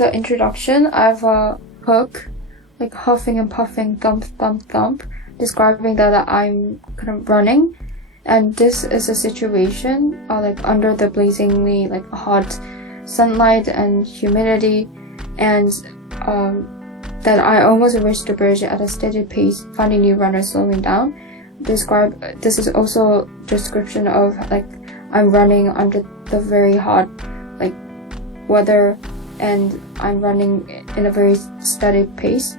the introduction, I have a hook, like huffing and puffing, thump, thump, thump, describing that I'm kind of running. And this is a situation like under the blazingly like hot sunlight and humidity, and that I almost reached the bridge at a steady pace, finding new runners slowing down. This is also a description of like I'm running under the very hot like weather, and I'm running in a very steady pace.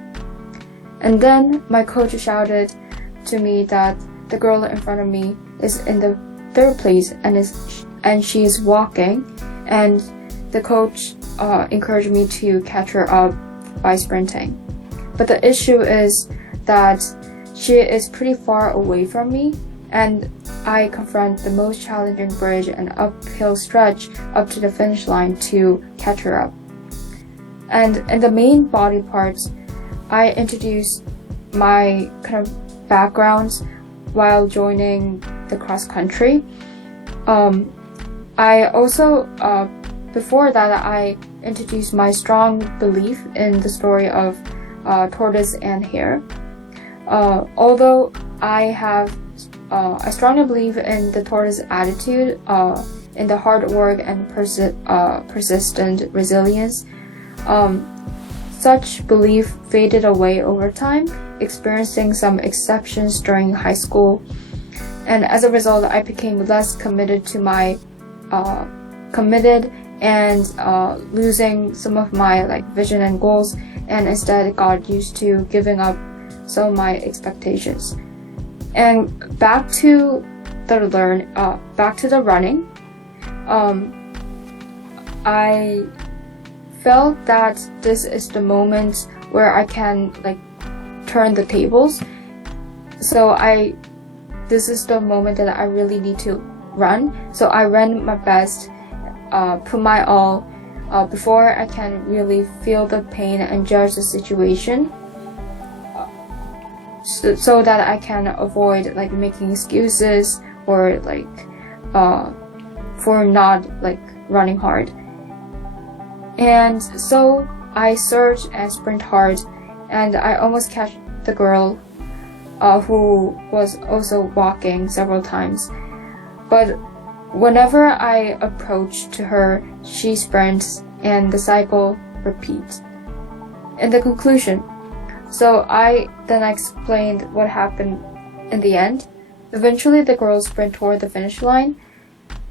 And then my coach shouted to me that the girl in front of me is in the third place and she is walking, and the coach encouraged me to catch her up by sprinting. But the issue is that she is pretty far away from me, and I confront the most challenging bridge and uphill stretch up to the finish line to catch her up. And in the main body parts, I introduce my kind of backgrounds while joining the cross country. I also, before that, I introduced my strong belief in the story of tortoise and hare. Although I strongly believe in the tortoise attitude, in the hard work and persistent resilience. Such belief faded away over time, experiencing some exceptions during high school, and as a result, I became less committed to my and losing some of my like vision and goals, and instead got used to giving up some of my expectations. And back to the running, I felt that this is the moment where I can like turn the tables. So this is the moment that I really need to run. So I ran my best, put my all, before I can really feel the pain and judge the situation, so that I can avoid like making excuses or like for not like running hard. And so I surge and sprint hard, and I almost catch the girl who was also walking several times. But whenever I approach to her, she sprints and the cycle repeats. In the conclusion, so I then explained what happened in the end. Eventually the girls sprint toward the finish line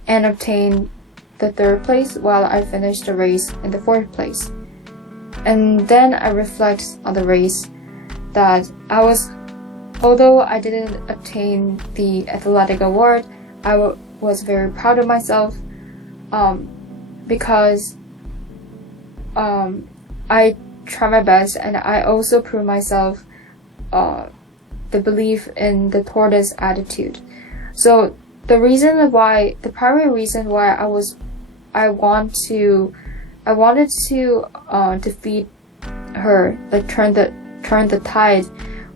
and obtained the third place, while I finished the race in the fourth place. And then I reflect on the race that although I didn't obtain the athletic award, I was very proud of myself, because I tried my best, and I also proved myself the belief in the tortoise attitude. So the primary reason why I wanted to defeat her, like turn the tide,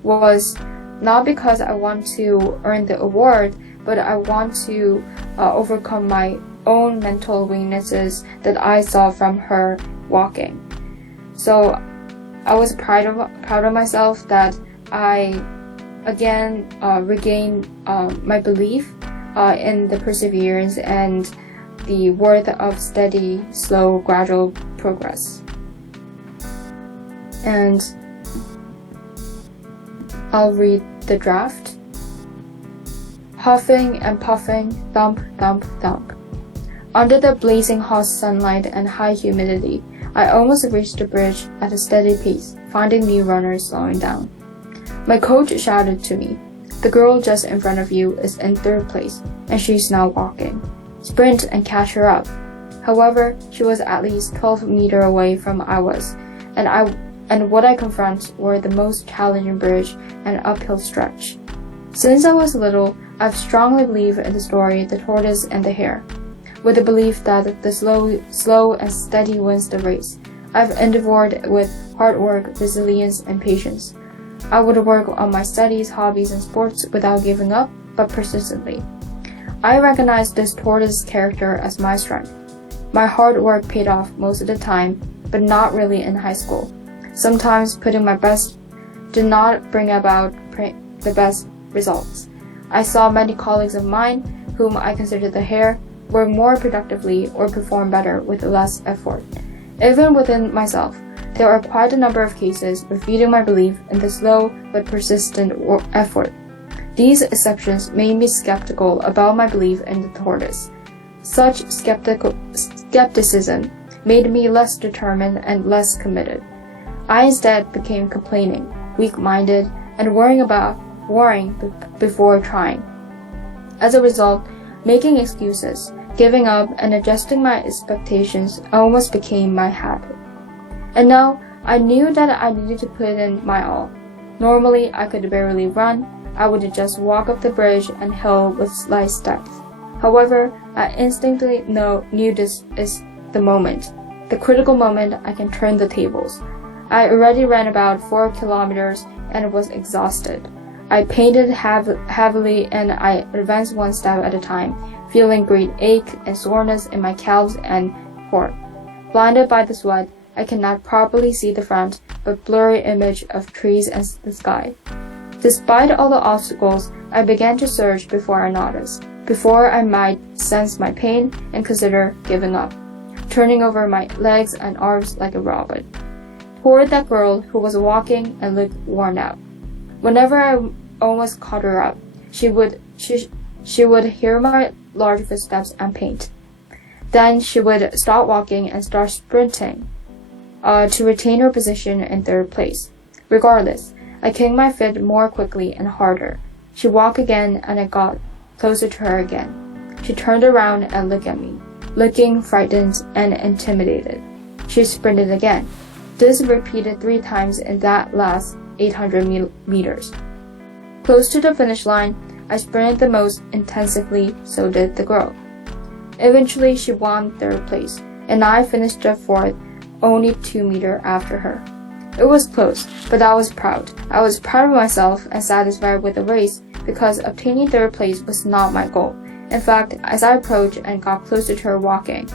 was not because I want to earn the award, but I want to overcome my own mental weaknesses that I saw from her walking. So I was proud of myself that I again regained my belief in the perseverance and the worth of steady, slow, gradual progress. And I'll read the draft. Huffing and puffing, thump, thump, thump. Under the blazing hot sunlight and high humidity, I almost reached the bridge at a steady pace, finding new runners slowing down. My coach shouted to me, "The girl just in front of you is in third place, and she's now walking. Sprint and catch her up." However, she was at least 12 meters away from I was, and what I confront were the most challenging bridge and uphill stretch. Since I was little, I've strongly believed in the story The Tortoise and the Hare, with the belief that the slow and steady wins the race. I've endeavored with hard work, resilience, and patience. I would work on my studies, hobbies, and sports without giving up, but persistently. I recognize this tortoise character as my strength. My hard work paid off most of the time, but not really in high school. Sometimes putting my best did not bring about the best results. I saw many colleagues of mine, whom I considered the hair, work more productively or perform better with less effort. Even within myself, there are quite a number of cases refuting my belief in the slow but persistent effort. These exceptions made me skeptical about my belief in the tortoise. Such skepticism made me less determined and less committed. I instead became complaining, weak-minded, and worrying before trying. As a result, making excuses, giving up, and adjusting my expectations almost became my habit. And now, I knew that I needed to put in my all. Normally, I could barely run. I would just walk up the bridge and hill with slight steps. However, I instinctively knew this is the moment, the critical moment I can turn the tables. I already ran about 4 kilometers and was exhausted. I panted heavily and I advanced one step at a time, feeling great ache and soreness in my calves and core. Blinded by the sweat, I cannot properly see the front, but blurry image of trees and the sky. Despite all the obstacles, I began to surge before I noticed, before I might sense my pain and consider giving up, turning over my legs and arms like a robot. Toward that girl who was walking and looked worn out. Whenever I almost caught her up, she would hear my large footsteps and paint. Then she would stop walking and start sprinting to retain her position in third place. Regardless, I kicked my feet more quickly and harder. She walked again and I got closer to her again. She turned around and looked at me, looking frightened and intimidated. She sprinted again. This repeated 3 times in that last 800 meters. Close to the finish line, I sprinted the most intensively, so did the girl. Eventually, she won third place, and I finished fourth, only 2 meters after her. It was close, but I was proud. I was proud of myself and satisfied with the race because obtaining third place was not my goal. In fact, as I approached and got closer to her walking,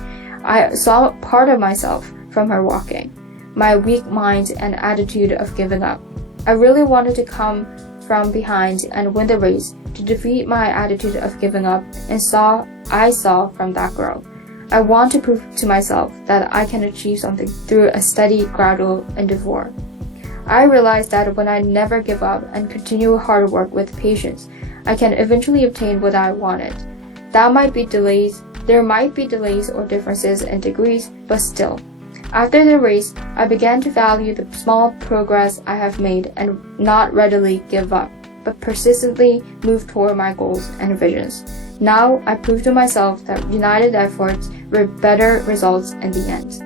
I saw part of myself from her walking, my weak mind and attitude of giving up. I really wanted to come from behind and win the race to defeat my attitude of giving up and I saw from that girl. I want to prove to myself that I can achieve something through a steady, gradual endeavor. I realized that when I never give up and continue hard work with patience, I can eventually obtain what I wanted. There might be delays or differences in degrees, but still. After the race, I began to value the small progress I have made and not readily give up, but persistently move toward my goals and visions. Now, I prove to myself that united efforts bring better results in the end.